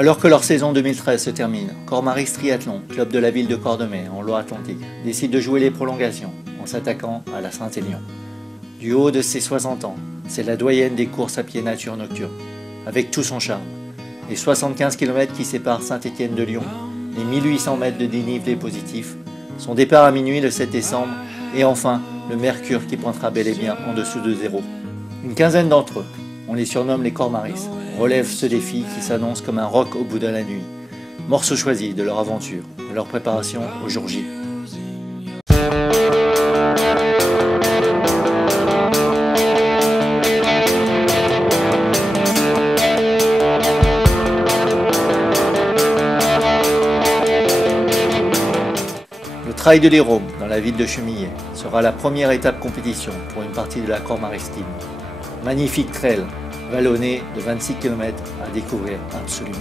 Alors que leur saison 2013 se termine, Cormaris Triathlon, club de la ville de Cordemais, en Loire-Atlantique, décide de jouer les prolongations en s'attaquant à la Saint-Élion. Du haut de ses 60 ans, c'est la doyenne des courses à pied nature nocturne, avec tout son charme. Les 75 km qui séparent Saint-Étienne de Lyon, les 1800 mètres de dénivelé positif, son départ à minuit le 7 décembre, et enfin le mercure qui pointera bel et bien en dessous de zéro. Une quinzaine d'entre eux, on les surnomme les Cormaris, relèvent ce défi qui s'annonce comme un roc au bout de la nuit. Morceau choisi de leur aventure, de leur préparation au jour J. Le Trail de l'Hérault, dans la ville de Chemillé, sera la première étape compétition pour une partie de la Cormaris Team. Magnifique trail, vallonné de 26 km à découvrir absolument.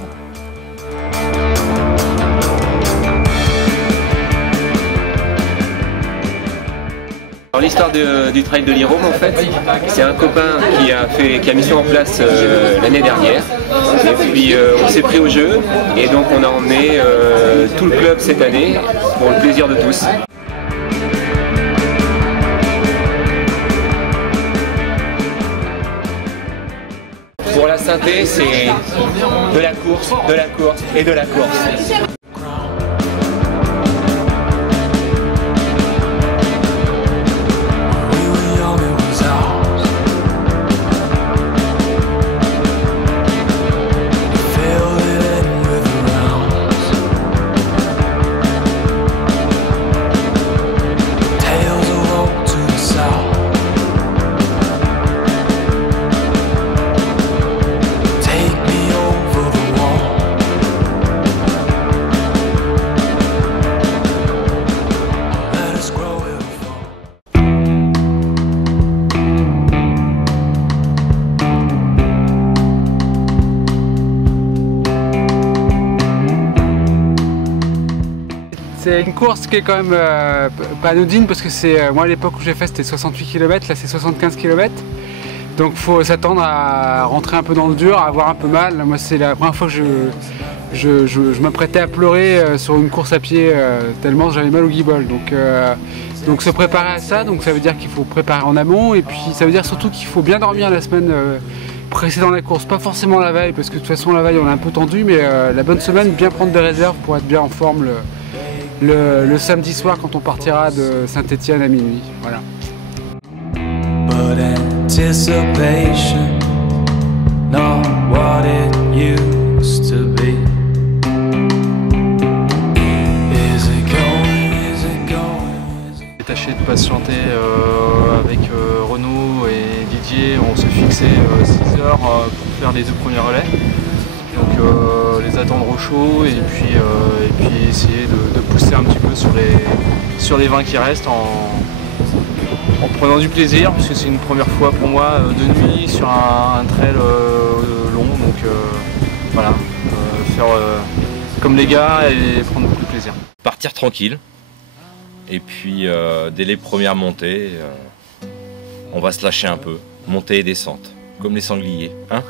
L'histoire du Trail de l'Hérault, en fait, c'est un copain qui a mis ça en place l'année dernière. Et puis on s'est pris au jeu et donc on a emmené tout le club cette année pour le plaisir de tous. Pour la synthé, c'est de la course, de la course et de la course. C'est une course qui est quand même pas anodine parce que c'est moi à l'époque où j'ai fait c'était 68 km, là c'est 75 km. Donc il faut s'attendre à rentrer un peu dans le dur, à avoir un peu mal. Moi c'est la première fois que je m'apprêtais à pleurer sur une course à pied tellement j'avais mal au guibole. Donc se préparer à ça, donc ça veut dire qu'il faut préparer en amont et puis ça veut dire surtout qu'il faut bien dormir la semaine précédant la course, pas forcément la veille parce que de toute façon la veille on est un peu tendu, mais la bonne semaine bien prendre des réserves pour être bien en forme le samedi soir quand on partira de Saint-Étienne à minuit. Voilà. Tâcher de patienter avec Renaud et Didier, on se fixait 6 heures pour faire les 2 premiers relais. Donc les attendre au chaud et puis essayer de pousser un petit peu sur les 20 qui restent en prenant du plaisir, puisque c'est une première fois pour moi de nuit sur un trail long, donc voilà, faire comme les gars et prendre beaucoup de plaisir. Partir tranquille et puis dès les premières montées, on va se lâcher un peu, montée et descente. Comme les sangliers, hein.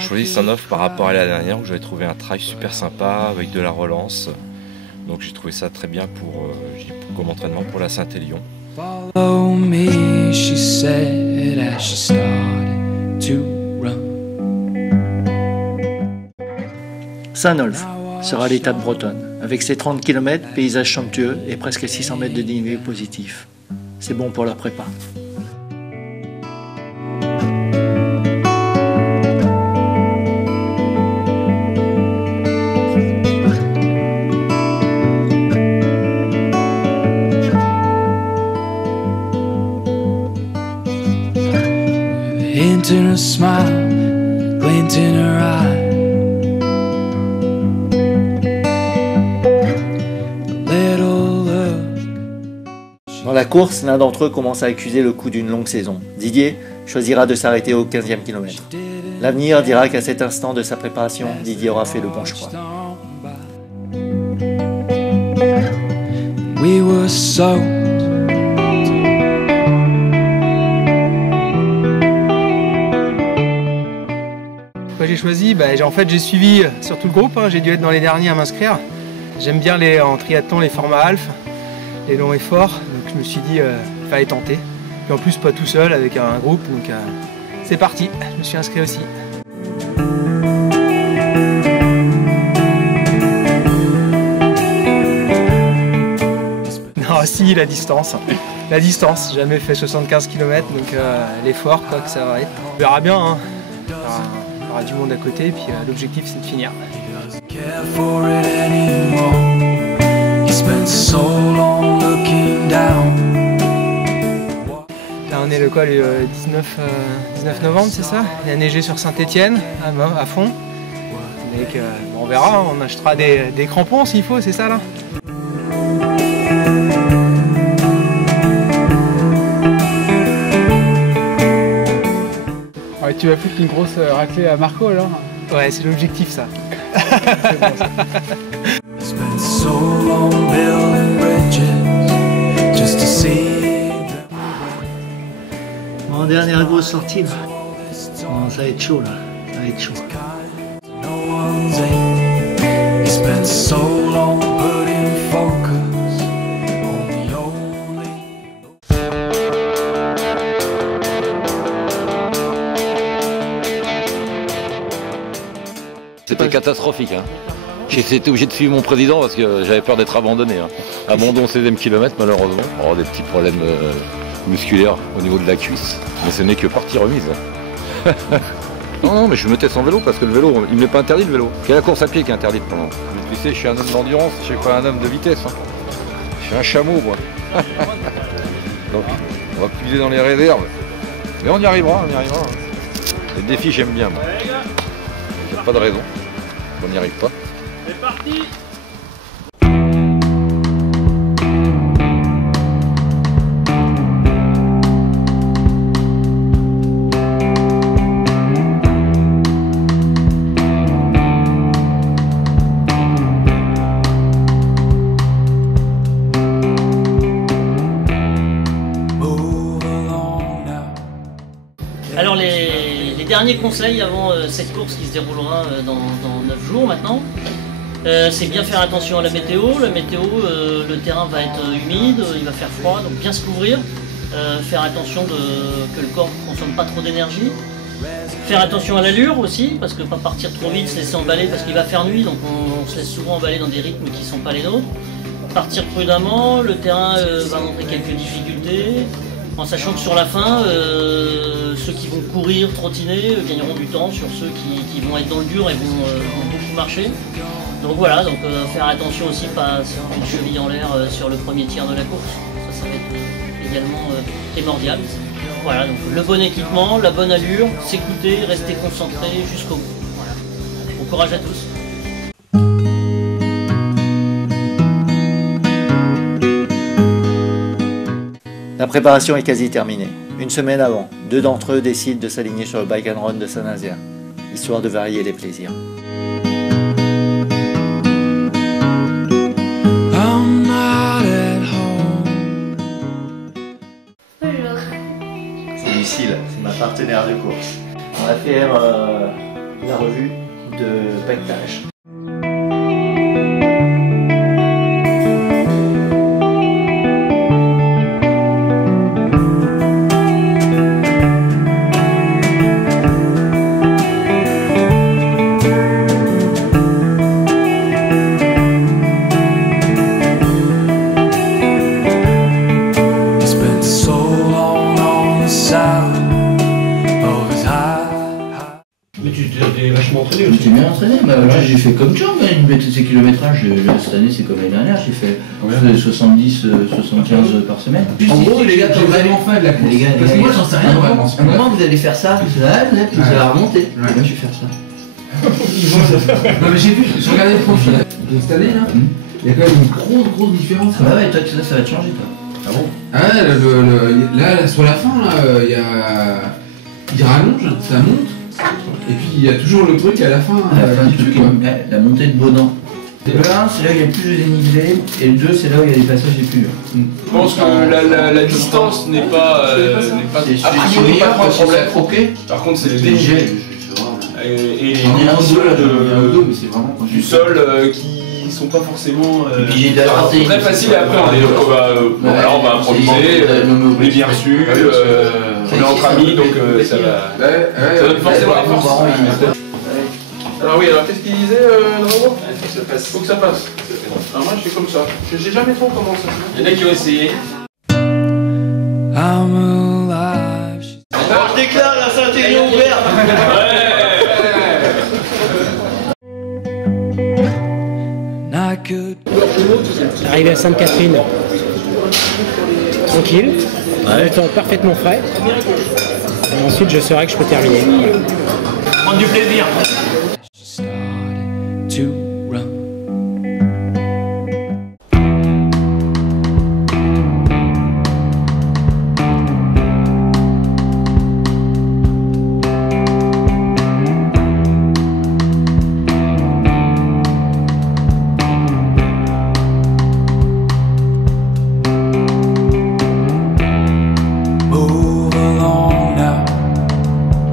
Je choisis Saint-Nov par rapport à la dernière où j'avais trouvé un trail super sympa avec de la relance. Donc j'ai trouvé ça très bien comme entraînement pour la Saint-Élion. Saint-Nolf sera l'étape bretonne, avec ses 30 km, paysage somptueux et presque 600 mètres de dénivelé positif. C'est bon pour leur prépa. In a smile, glint in her eye. Dans la course, l'un d'entre eux commence à accuser le coup d'une longue saison. Didier choisira de s'arrêter au 15e kilomètre. L'avenir dira qu'à cet instant de sa préparation, Didier aura fait le bon choix. We were so j'ai choisi, en fait j'ai suivi sur tout le groupe, hein, j'ai dû être dans les derniers à m'inscrire. J'aime bien en triathlon les formats half, les longs et forts, donc je me suis dit il fallait tenter. Puis en plus pas tout seul, avec un groupe, donc c'est parti, je me suis inscrit aussi. Non, si, la distance. La distance, j'ai jamais fait 75 km, donc l'effort, quoi que ça va être. On verra bien, hein. Il y aura du monde à côté, puis l'objectif c'est de finir. Là on est le 19 novembre, c'est ça? Il a neigé sur Saint-Étienne, à fond. Donc, on verra, on achètera des crampons s'il faut, c'est ça là? Ouais, tu vas foutre une grosse raclée à Marco alors? Ouais, c'est l'objectif ça. Bon, dernière grosse sortie là. Bon, ça va être chaud là. Ça va être chaud. C'était catastrophique. Hein. J'ai été obligé de suivre mon président parce que j'avais peur d'être abandonné. Hein. Abandon au 16e kilomètre malheureusement. Oh, des petits problèmes musculaires au niveau de la cuisse. Mais ce n'est que partie remise. Hein. Non, mais je me teste en vélo parce que le vélo, il ne m'est pas interdit le vélo. C'est la course à pied qui est interdite pour moi. Tu sais, je suis un homme d'endurance, je suis pas un homme de vitesse. Hein. Je suis un chameau, moi. Donc, on va puiser dans les réserves. Mais on y arrivera, on y arrivera. Les défis, j'aime bien, moi. Il n'y a pas de raison. On n'y arrive pas. C'est parti! Alors les derniers conseils avant cette course qui se déroulera dans 9 jours maintenant, c'est bien faire attention à la météo. La météo, le terrain va être humide, il va faire froid, donc bien se couvrir. Faire attention que le corps ne consomme pas trop d'énergie. Faire attention à l'allure aussi, parce que pas partir trop vite, se laisser emballer parce qu'il va faire nuit, donc on se laisse souvent emballer dans des rythmes qui ne sont pas les nôtres. Partir prudemment, le terrain va montrer quelques difficultés. En sachant que sur la fin, ceux qui vont courir, trottiner, gagneront du temps sur ceux qui vont être dans le dur et vont beaucoup marcher. Donc voilà, faire attention aussi, pas se faire une cheville en l'air sur le premier tiers de la course. Ça va être également primordial. Voilà, donc le bon équipement, la bonne allure, s'écouter, rester concentré jusqu'au bout. Voilà. Bon courage à tous. La préparation est quasi terminée. Une semaine avant, 2 d'entre eux décident de s'aligner sur le Bike and Run de Saint-Nazaire, histoire de varier les plaisirs. C'est Lucille, c'est ma partenaire de course. On va faire la revue de paquetage. Je t'ai bien entraîné, j'ai fait comme John, ces kilométrages, cette année c'est comme l'année dernière, j'ai fait 70-75 par semaine. En gros les gars, t'as vraiment fait de la course. Parce que moi j'en sais rien vraiment. À un moment vous allez faire ça, vous allez remonter, moi je vais faire ça. Non mais j'ai vu, je regardais le profil de cette année là, il y a quand même une grosse différence. Ah bah ouais, toi ça va te changer toi. Ah bon? Ah ouais, là sur la fin, il rallonge, ça monte. Et puis il y a toujours le truc à la fin, du truc, la montée de Baudan. Le 1 c'est là où il y a le plus de dénivelé et le 2 c'est là où il y a des passages les plus durs. Je pense que la distance n'est pas a priori pas trop un problème. Par contre c'est le dénivelé. et les dimensions du sol qui sont pas forcément très faciles à appréhender. Donc là on va improviser, on est bien reçu, on est entre amis, donc ça donne forcément la force. Alors oui, alors qu'est-ce qu'il disait Drago? Faut que ça passe. Alors moi je fais comme ça. Je sais jamais trop comment ça se fait. Il y en a qui ont essayé. Alors je déclare la Saint-Élion ouverte. Arrivé à Sainte-Catherine, tranquille, le temps parfaitement frais. Et ensuite je saurai que je peux terminer. Prendre du plaisir.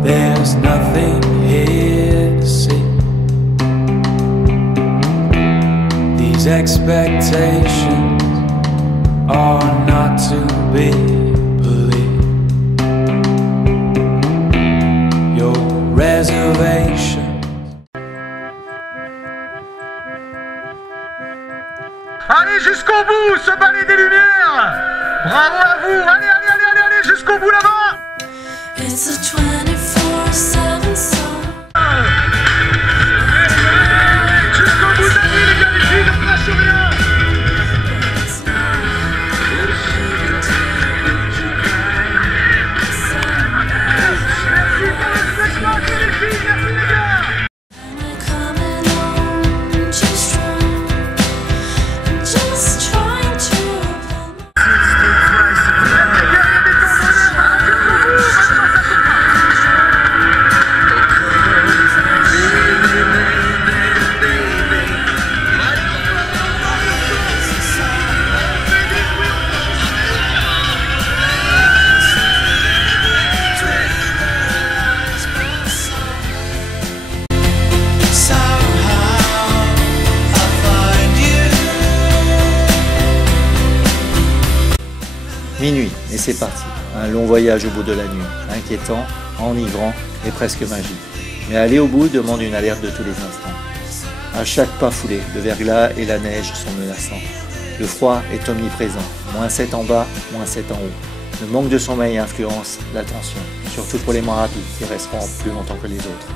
There's nothing here to see. These expectations are not to be believed. Your reservation. Allez jusqu'au bout, ce ballet des lumières. Bravo à vous. Allez, allez, allez, allez, allez jusqu'au bout là-bas. It's a 24/7 song. Jusqu'au bout de la nuit, les gars, les filles, on lâche rien. Merci pour le spectacle, les filles, merci les gars. Minuit, et c'est parti. Un long voyage au bout de la nuit, inquiétant, enivrant et presque magique. Mais aller au bout demande une alerte de tous les instants. À chaque pas foulé, le verglas et la neige sont menaçants. Le froid est omniprésent, -7 en bas, -7 en haut. Le manque de sommeil influence la tension, surtout pour les moins rapides qui resteront plus longtemps que les autres.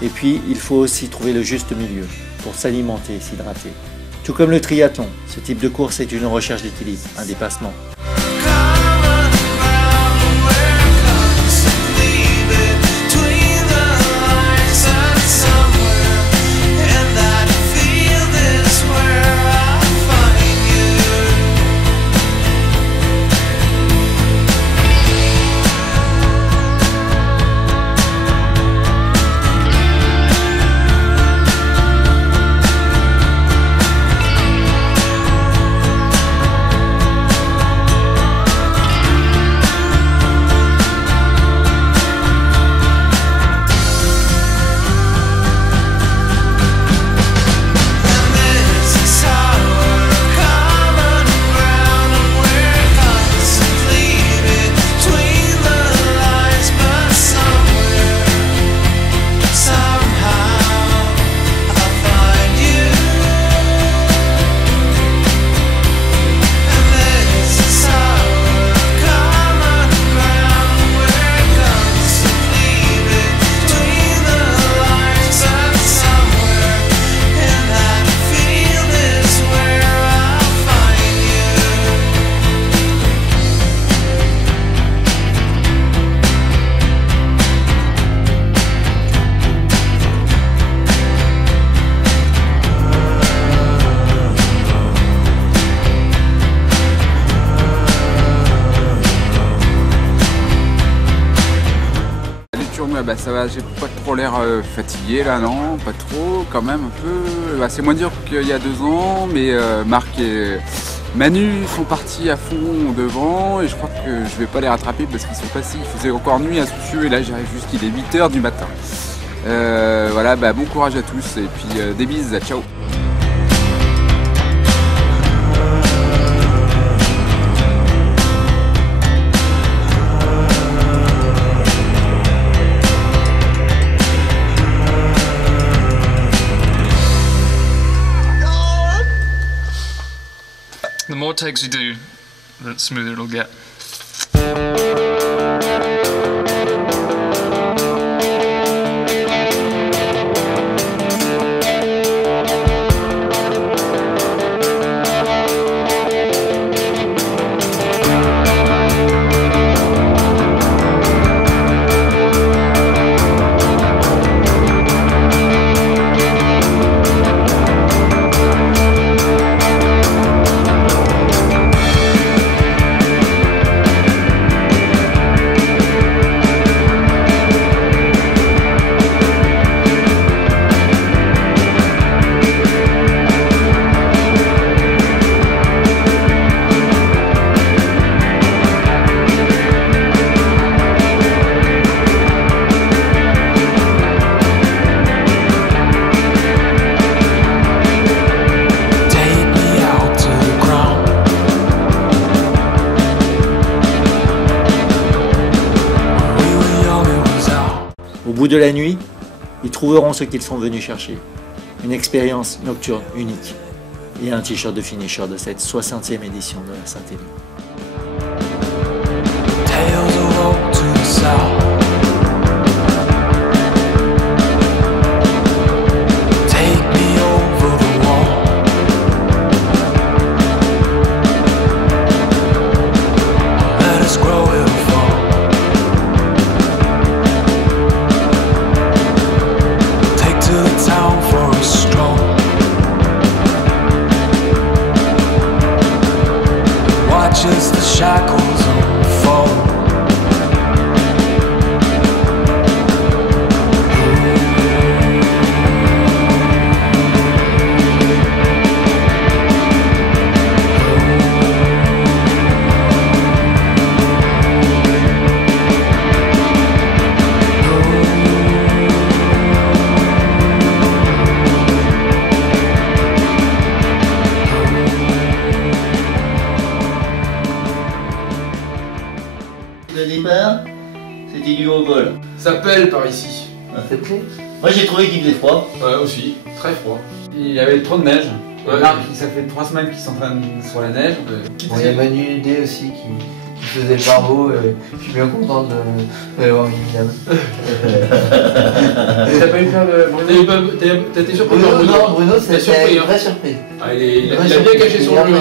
Et puis, il faut aussi trouver le juste milieu pour s'alimenter et s'hydrater. Tout comme le triathlon, ce type de course est une recherche d'équilibre, un dépassement. bah ça va, j'ai pas trop l'air fatigué là, non, pas trop, quand même un peu. Bah, c'est moins dur qu'il y a 2 ans, mais Marc et Manu sont partis à fond devant et je crois que je vais pas les rattraper parce qu'ils sont passés, il faisait encore nuit à Soucieux et là j'arrive juste, il est 8 h du matin. Voilà, bah, bon courage à tous et puis des bises, ciao. The more takes you do, the smoother it'll get. Au bout de la nuit, ils trouveront ce qu'ils sont venus chercher. Une expérience nocturne unique et un t-shirt de finisher de cette 60e édition de la Saint-Élion. Just the shackles unfold. Le départ, c'était du haut vol. Ça pèle par ici. Moi j'ai trouvé qu'il faisait froid. Ouais, aussi, très froid. Il y avait trop de neige. Ouais. Marc, ça fait 3 semaines qu'ils s'entraînent sur la neige. Bon, il y a Manu D aussi qui faisait le barbeau. Je suis bien content de l'avoir mis évidemment. T'as pas eu peur de Bruno? T'as été surpris? Non, Bruno, c'était surpris, une hein. vraie surprise. Ah, il a bien caché son jeu,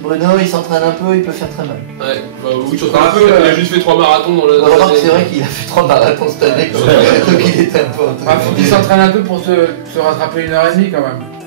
Bruno, il s'entraîne un peu, il peut faire très mal. Ouais, bah oui, il a juste fait 3 marathons dans le. Remarque, c'est vrai qu'il a fait 3 marathons cette année, donc il était un peu. Faut qu'il s'entraîne un peu pour se rattraper 1 h 30 quand même.